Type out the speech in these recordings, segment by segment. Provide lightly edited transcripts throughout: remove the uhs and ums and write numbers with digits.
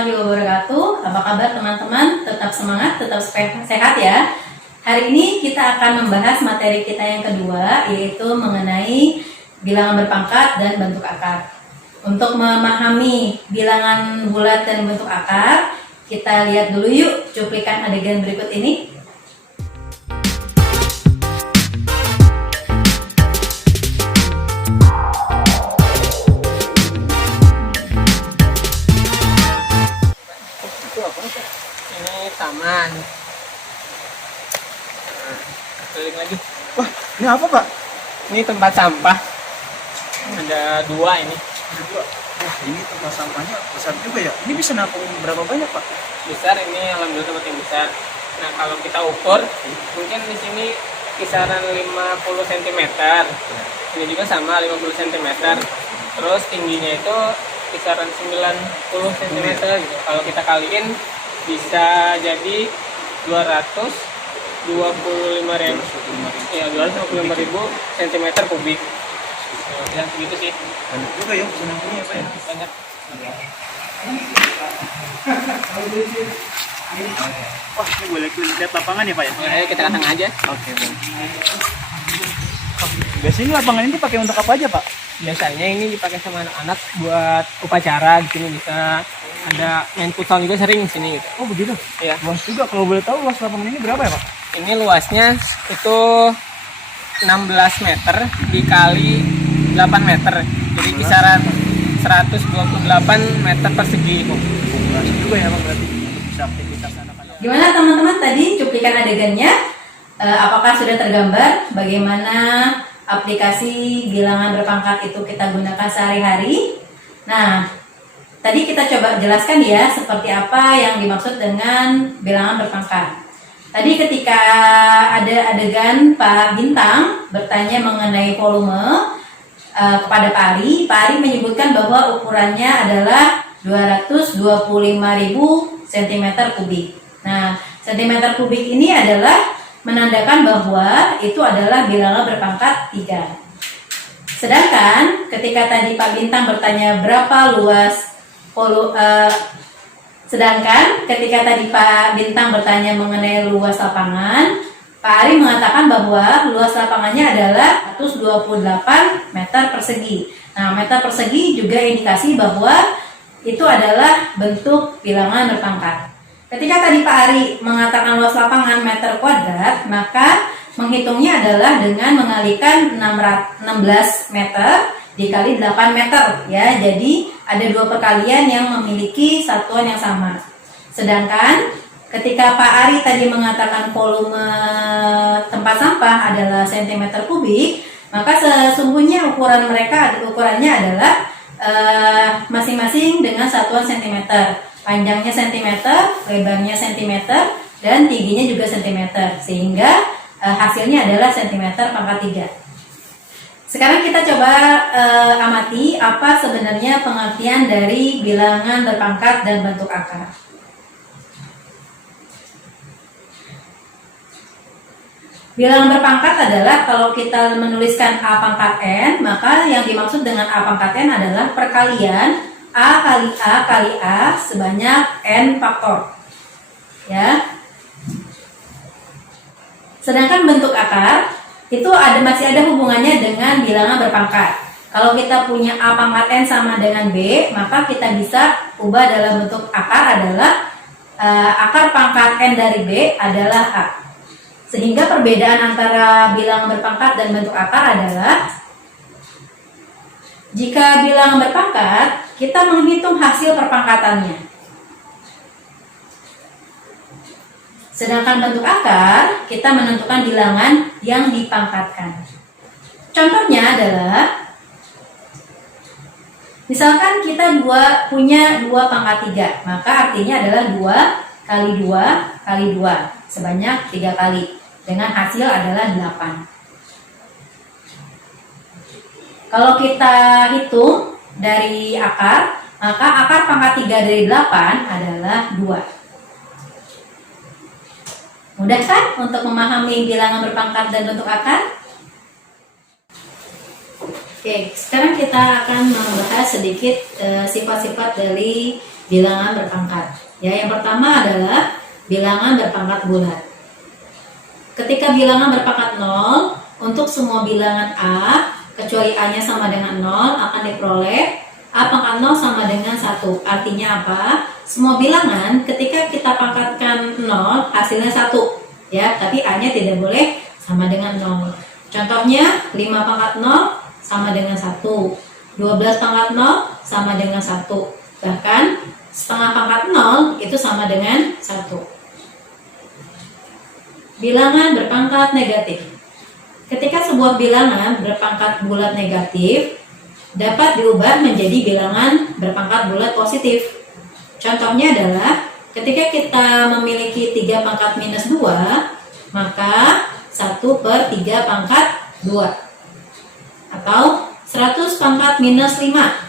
warahmatullahi wabarakatuh. Apa kabar teman-teman? Tetap semangat, tetap sehat ya. Hari ini kita akan membahas materi kita yang kedua, yaitu mengenai bilangan berpangkat dan bentuk akar. Untuk memahami bilangan bulat dan bentuk akar, kita lihat dulu yuk cuplikan adegan berikut ini. Ini taman. Keliling lagi. Wah, ini apa Pak? Ini tempat sampah. Ada dua ini. Ada dua. Wah, ini tempat sampahnya besar juga ya. Ini bisa nampung berapa banyak Pak? Besar ini, alhamdulillah tempat yang besar. Nah, kalau kita ukur, mungkin di sini kisaran 50 cm. Ini juga sama 50 cm. Terus tingginya itu kisaran 90 cm gitu. Kalau kita kaliin bisa jadi 225.000. Ya, 225.000 cm kubik. Ya, segitu sih. Banyak juga ya bisa nampungnya Pak ya. Banyak. Wah, ini boleh lihat lapangan ya Pak ya? Ayo kita datang aja. Oke, boleh. Biasanya lapangan ini dipakai untuk apa aja Pak? Biasanya ini dipakai sama anak-anak buat upacara. Di sini bisa ada main futsal juga sering di sini gitu. Oh begitu? Ya. Luas juga. Kalau boleh tahu luas lapangan ini berapa ya Pak? Ini luasnya itu 16 meter dikali 8 meter. Jadi kisaran 128 meter persegi. Luas juga ya Pak berarti untuk bisa aktivitas anak-anak. Gimana teman-teman tadi cuplikan adegannya? Apakah sudah tergambar bagaimana aplikasi bilangan berpangkat itu kita gunakan sehari-hari? Nah, tadi kita coba jelaskan ya seperti apa yang dimaksud dengan bilangan berpangkat. Tadi ketika ada adegan Pak Bintang bertanya mengenai volume kepada Pak Ari menyebutkan bahwa ukurannya adalah 225.000 cm kubik. Nah, cm kubik ini adalah menandakan bahwa itu adalah bilangan berpangkat 3. Sedangkan ketika tadi Pak Bintang bertanya berapa luas sedangkan ketika tadi Pak Bintang bertanya mengenai luas lapangan, Pak Ari mengatakan bahwa luas lapangannya adalah 128 meter persegi. Nah, meter persegi juga indikasi bahwa itu adalah bentuk bilangan berpangkat. Ketika tadi Pak Ari mengatakan luas lapangan meter kuadrat, maka menghitungnya adalah dengan mengalikan 16 meter dikali 8 meter ya. Jadi ada dua perkalian yang memiliki satuan yang sama. Sedangkan ketika Pak Ari tadi mengatakan volume tempat sampah adalah cm kubik, maka sesungguhnya ukurannya adalah masing-masing dengan satuan cm. Panjangnya cm, lebarnya cm, dan tingginya juga cm, sehingga hasilnya adalah cm pangkat 3. Sekarang kita coba amati apa sebenarnya pengertian dari bilangan berpangkat dan bentuk akar. Bilangan berpangkat adalah kalau kita menuliskan A pangkat N, maka yang dimaksud dengan A pangkat N adalah perkalian A kali A sebanyak N faktor. Ya. Sedangkan bentuk akar itu masih ada hubungannya dengan bilangan berpangkat. Kalau kita punya A pangkat N sama dengan B, maka kita bisa ubah dalam bentuk akar adalah akar pangkat N dari B adalah A. Sehingga perbedaan antara bilangan berpangkat dan bentuk akar adalah jika bilangan berpangkat, kita menghitung hasil perpangkatannya. Sedangkan bentuk akar, kita menentukan bilangan yang dipangkatkan. Contohnya adalah, misalkan kita punya 2 pangkat 3, maka artinya adalah 2 kali 2 kali 2, sebanyak 3 kali. Dengan hasil adalah 8. Kalau kita hitung dari akar, maka akar pangkat 3 dari 8 adalah 2. Mudah kan untuk memahami bilangan berpangkat dan bentuk akar? Oke, sekarang kita akan membahas sedikit sifat-sifat dari bilangan berpangkat. Ya, yang pertama adalah bilangan berpangkat bulat. Ketika bilangan berpangkat 0, untuk semua bilangan A, kecuali A-nya sama dengan 0, akan diperoleh A pangkat 0 sama dengan 1. Artinya apa? Semua bilangan ketika kita pangkatkan 0, hasilnya 1. Ya, tapi A-nya tidak boleh sama dengan 0. Contohnya, 5 pangkat 0 sama dengan 1. 12 pangkat 0 sama dengan 1. Bahkan, setengah pangkat 0 itu sama dengan 1. Bilangan berpangkat negatif. Ketika sebuah bilangan berpangkat bulat negatif dapat diubah menjadi bilangan berpangkat bulat positif. Contohnya adalah ketika kita memiliki 3 pangkat minus 2, maka 1/3 pangkat 2. Atau 100 pangkat minus 5.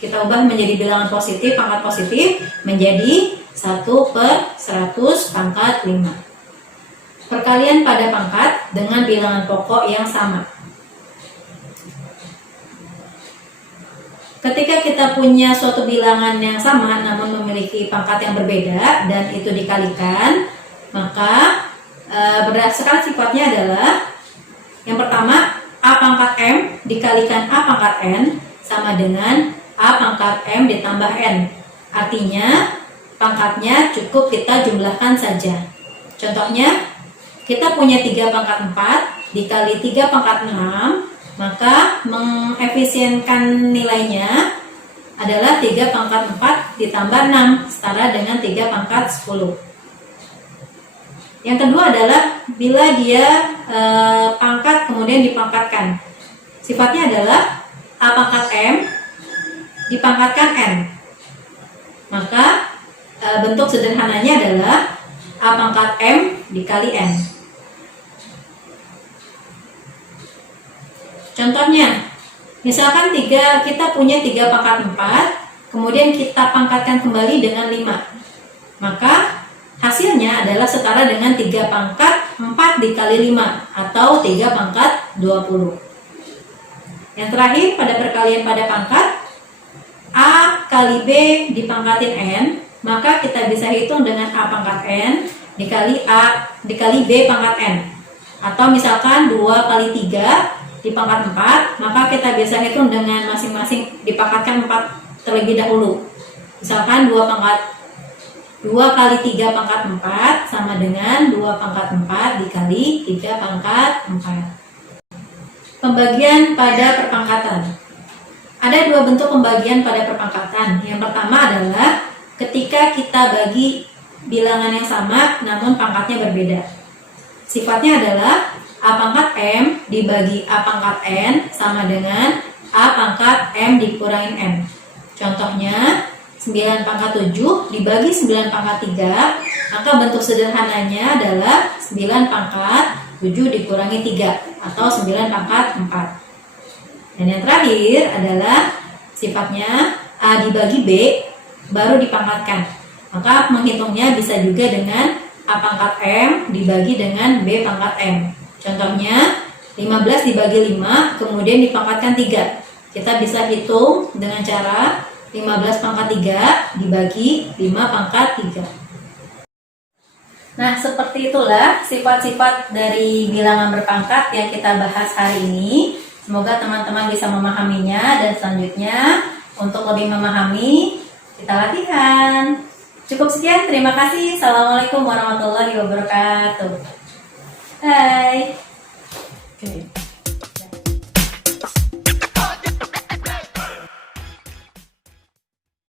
Kita ubah menjadi bilangan positif, pangkat positif menjadi 1/100 pangkat 5. Perkalian pada pangkat dengan bilangan pokok yang sama. Ketika kita punya suatu bilangan yang sama namun memiliki pangkat yang berbeda dan itu dikalikan, maka berdasarkan sifatnya adalah yang pertama A pangkat M dikalikan A pangkat N sama dengan A pangkat M ditambah N. Artinya pangkatnya cukup kita jumlahkan saja. Contohnya, kita punya 3 pangkat 4 dikali 3 pangkat 6, maka mengefisienkan nilainya adalah 3 pangkat 4 ditambah 6 setara dengan 3 pangkat 10. Yang kedua adalah bila dia pangkat kemudian dipangkatkan. Sifatnya adalah A pangkat M dipangkatkan N. Maka bentuk sederhananya adalah A pangkat M dikali N. Contohnya, misalkan kita punya 3 pangkat 4, kemudian kita pangkatkan kembali dengan 5. Maka hasilnya adalah setara dengan 3 pangkat 4 dikali 5 atau 3 pangkat 20. Yang terakhir pada perkalian pada pangkat, A kali B dipangkatin N, maka kita bisa hitung dengan A pangkat N dikali B pangkat N. Atau misalkan 2 kali 3 di pangkat 4, maka kita bisa hitung dengan masing-masing dipangkatkan 4 terlebih dahulu. Misalkan 2 kali 3 pangkat 4 sama dengan 2 pangkat 4 dikali 3 pangkat 4. Pembagian pada perpangkatan. Ada 2 bentuk pembagian pada perpangkatan. Yang pertama adalah ketika kita bagi bilangan yang sama namun pangkatnya berbeda. Sifatnya adalah A pangkat M dibagi A pangkat N sama dengan A pangkat M dikurangin N. Contohnya, 9 pangkat 7 dibagi 9 pangkat 3, maka bentuk sederhananya adalah 9 pangkat 7 dikurangi 3 atau 9 pangkat 4. Dan yang terakhir adalah sifatnya A dibagi B baru dipangkatkan. Maka menghitungnya bisa juga dengan A pangkat M dibagi dengan B pangkat M. Contohnya 15 dibagi 5 kemudian dipangkatkan 3. Kita bisa hitung dengan cara 15 pangkat 3 dibagi 5 pangkat 3. Nah, seperti itulah sifat-sifat dari bilangan berpangkat yang kita bahas hari ini. Semoga teman-teman bisa memahaminya dan selanjutnya untuk lebih memahami kita latihan. Cukup sekian, terima kasih. Assalamualaikum warahmatullahi wabarakatuh. Hai.